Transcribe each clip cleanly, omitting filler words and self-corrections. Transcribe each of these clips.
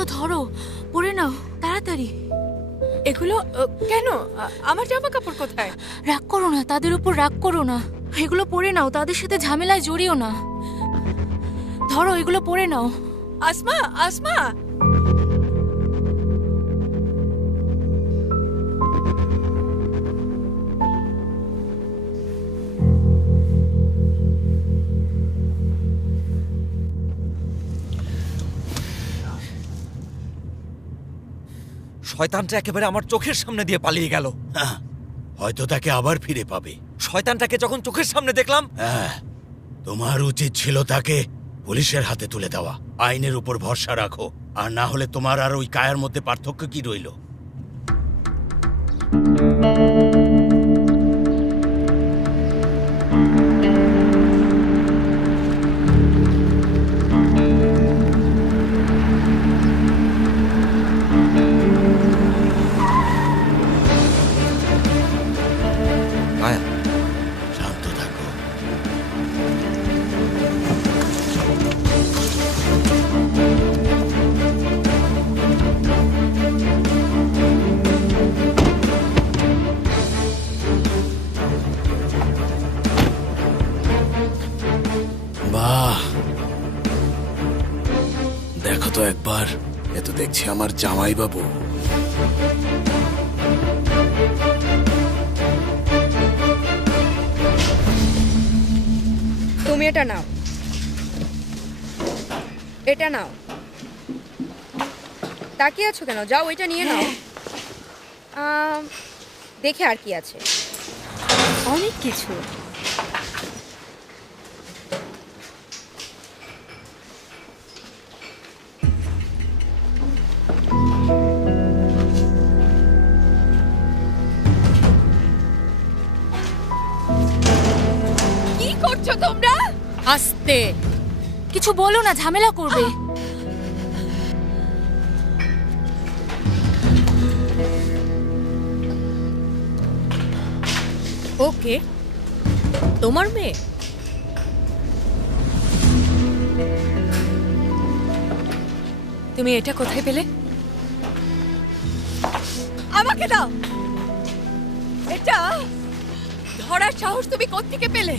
এগুলো ধরো, পরে নাও তাড়াতাড়ি। এগুলো কেন? আমার জামা কাপড় কোথায়? রাগ করো না, তাদের উপর রাগ করো না। এগুলো পরে নাও, তাদের সাথে ঝামেলায় জড়িও না। ধরো, এগুলো পরে নাও। আসমা, আসমা, শয়তানটা একেবারে আমার চোখের সামনে দিয়ে পালিয়ে গেল। হয়তো তাকে আবার ফিরে পাবে। শয়তানটাকে যখন চোখের সামনে দেখলাম, তোমার উচিত ছিল তাকে পুলিশের হাতে তুলে দেওয়া। আইনের উপর ভরসা রাখো, আর না হলে তোমার আর ওই কায়ার মধ্যে পার্থক্য কি রইল? কায়া, শান্ত থাকো। বাহ, দেখো তো একবার, এ তো দেখছি আমার জামাই বাবু। তুমি এটা নাও, এটা নাও। তাকিয়ে আছো কেন? যাও ওইটা নিয়ে নাও। দেখে আর কি আছে, অনেক কিছু। কি করছো তোমরা? আস্তে, কিছু বলো না, ঝামেলা করবে। ওকে, তোমার মেয়ে? তুমি এটা কোথায় পেলে? আমাকে দাও এটা। ধরার সাহস তুমি কোত্থেকে পেলে?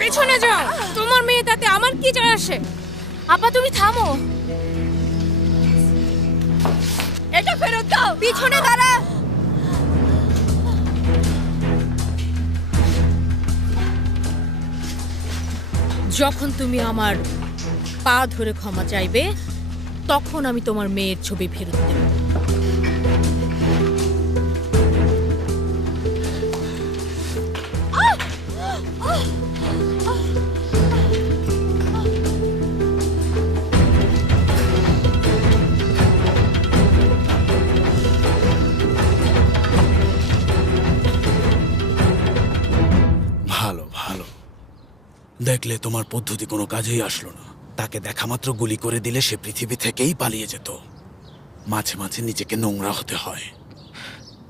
পেছনে যাও, তোমার মেয়ে, তাতে আমার কি যায় আসে? আপা তুমি থামো। এটা ফেরত দাও। পিছনে দাঁড়া। যখন তুমি আমার পা ধরে ক্ষমা চাইবে, তখন আমি তোমার মেয়ের ছবি ফেরত দেব। ভালো ভালো, দেখলে তোমার পদ্ধতি কোনো কাজেই আসলো না। তাকে দেখা মাত্র গুলি করে দিলে সে পৃথিবী থেকেই পালিয়ে যেত। মাঝে মাঝে নিজেকে নোংরা হতে হয়।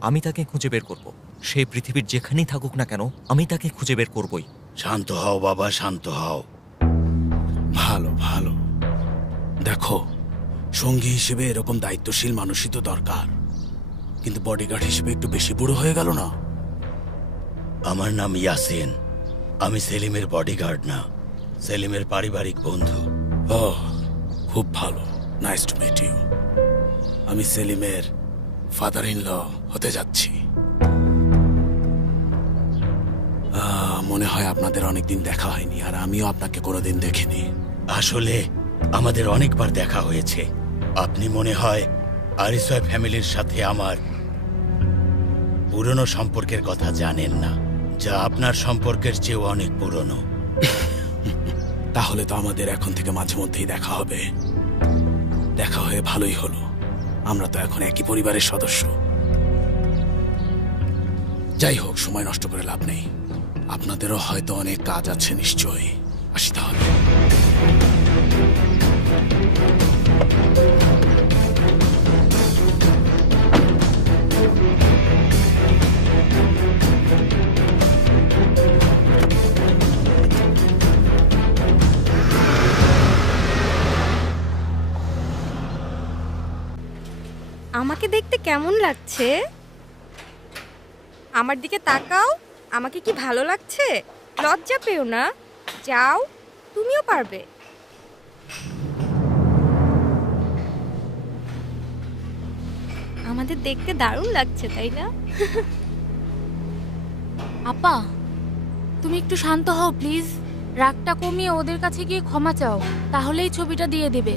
আমি তাকে খুঁজে বের করব। সে পৃথিবীর যেখানেই থাকুক না কেন, আমি তাকে খুঁজে বের করবই। শান্ত হও বাবা, শান্ত হও। ভালো ভালো, দেখো, সঙ্গী হিসেবে এরকম দায়িত্বশীল মানুষই তো দরকার, কিন্তু বডিগার্ড হিসেবে একটু বেশি বুড়ো হয়ে গেল না? আমার নাম ইয়াসিন, আমি সেলিমের বডিগার্ড না, সেলিমের পারিবারিক বন্ধু। ও, খুব ভালো, নাইস টু মিট ইউ। আমি সেলিমের ফাদার ইন ল হতে যাচ্ছি। মনে হয় আপনাদের অনেকদিন দেখা হয়নি, আর আমিও আপনাকে কোনোদিন দেখিনি। আসলে আমাদের অনেকবার দেখা হয়েছে। আপনি মনে হয় আরিসয় ফ্যামিলির সাথে আমার পুরনো সম্পর্কের কথা জানেন না, যা আপনার সম্পর্কের চেয়েও অনেক পুরনো। তাহলে তো আমাদের এখন থেকে মাঝে মধ্যেই দেখা হবে। দেখা হয়ে ভালোই হলো, আমরা তো এখন একই পরিবারের সদস্য। যাই হোক, সময় নষ্ট করে লাভ নেই। আপনাদেরও হয়তো অনেক কাজ আছে নিশ্চয়ই। আসি তাহলে। আমাকে দেখতে কেমন লাগছে? আমার দিকে তাকাও। আমাকে কি ভালো লাগছে? লজ্জা পেও না, যাও, তুমিও পারবে। আমাদের দেখতে দারুণ লাগছে, তাই না? আপা, তুমি একটু শান্ত হও প্লিজ। রাগটা কমিয়ে ওদের কাছে গিয়ে ক্ষমা চাও, তাহলেই ছবিটা দিয়ে দেবে।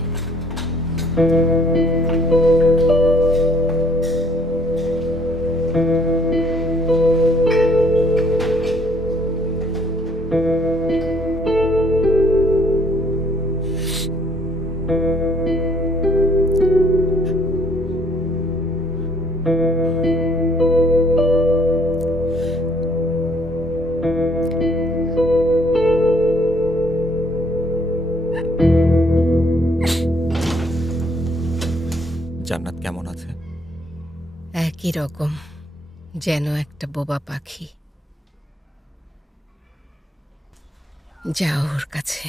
জান্নাত কেমন আছে? একই রকম, যেন একটা বোবা পাখি। যাও ওর কাছে,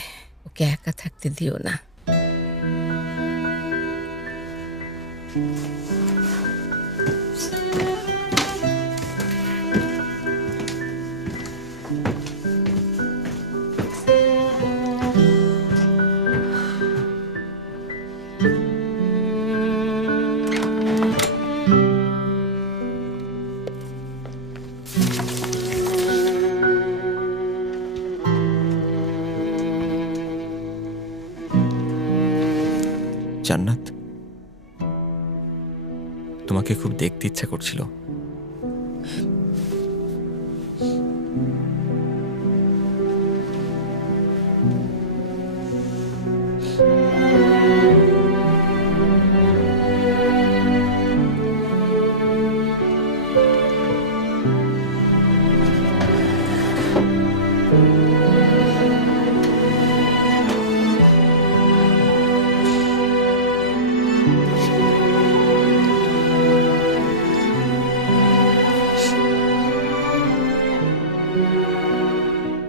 ওকে একা থাকতে দিও না। জান্নাত, তোমাকে খুব দেখতে ইচ্ছা করছিল।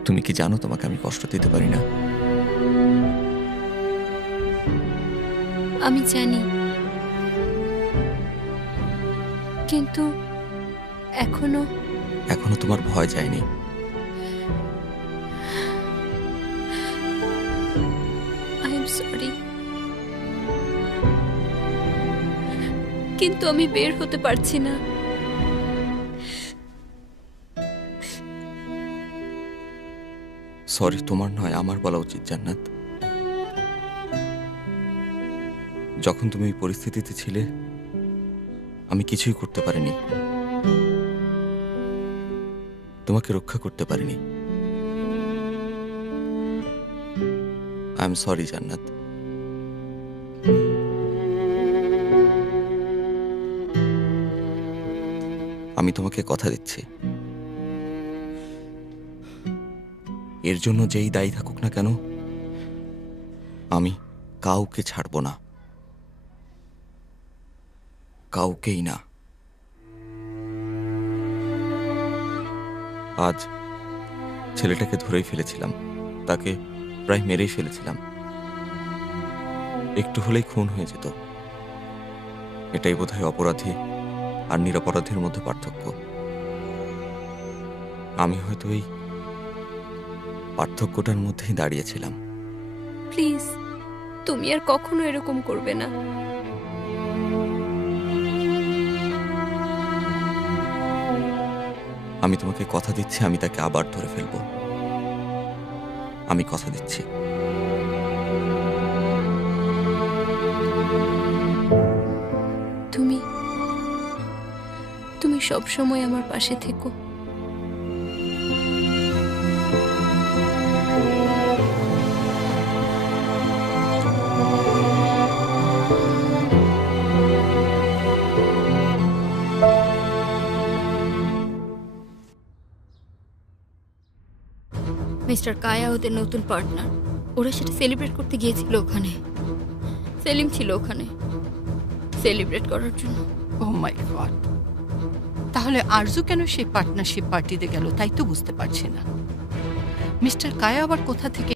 তুমি কি জানো তোমাকে আমি কষ্ট দিতে পারি না? আমি জানি, কিন্তু এখনো তোমার ভয় যায়নি। আই এম সরি, কিন্তু আমি বের হতে পারছি না। সরি তোমার নয়, আমার বলা উচিত জান্নাত। যখন তুমি এই পরিস্থিতিতে ছিলে, আমি কিছুই করতে পারিনি, তোমাকে রক্ষা করতে পারিনি। আই এম সরি জান্নাত। আমি তোমাকে কথা দিচ্ছি, এর জন্য যেই দায়ী থাকুক না কেন, আমি কাউকে ছাড়ব না, কাউকেই না। আজ ছেলেটাকে ধরেই ফেলেছিলাম, তাকে প্রায় মেরেই ফেলেছিলাম। একটু হলেই খুন হয়ে যেত। এটাই বোধহয় অপরাধী আর নিরপরাধীর মধ্যে পার্থক্য। আমি হয়তো এই পার্থক্যটার মধ্যেই দাঁড়িয়েছিলাম। প্লিজ, তুমি আর কখনো এরকম করবে না। আমি তোমাকে কথা দিচ্ছি, আমি তাকে আবার ধরে ফেলবো। আমি কথা দিচ্ছি। তুমি সব সময় আমার পাশে থেকো। মিস্টার কায়া ওদের নতুন পার্টনার। ওরা সেটা সেলিব্রেট করতে গিয়েছিল ওখানে। সেলিম ছিল ওখানে সেলিব্রেট করার জন্য। ও মাই গড, তাহলে আরজু কেন সেই পার্টনারশিপ পার্টিতে গেল তাই তো বুঝতে পারছি না। মিস্টার কায়া আবার কোথা থেকে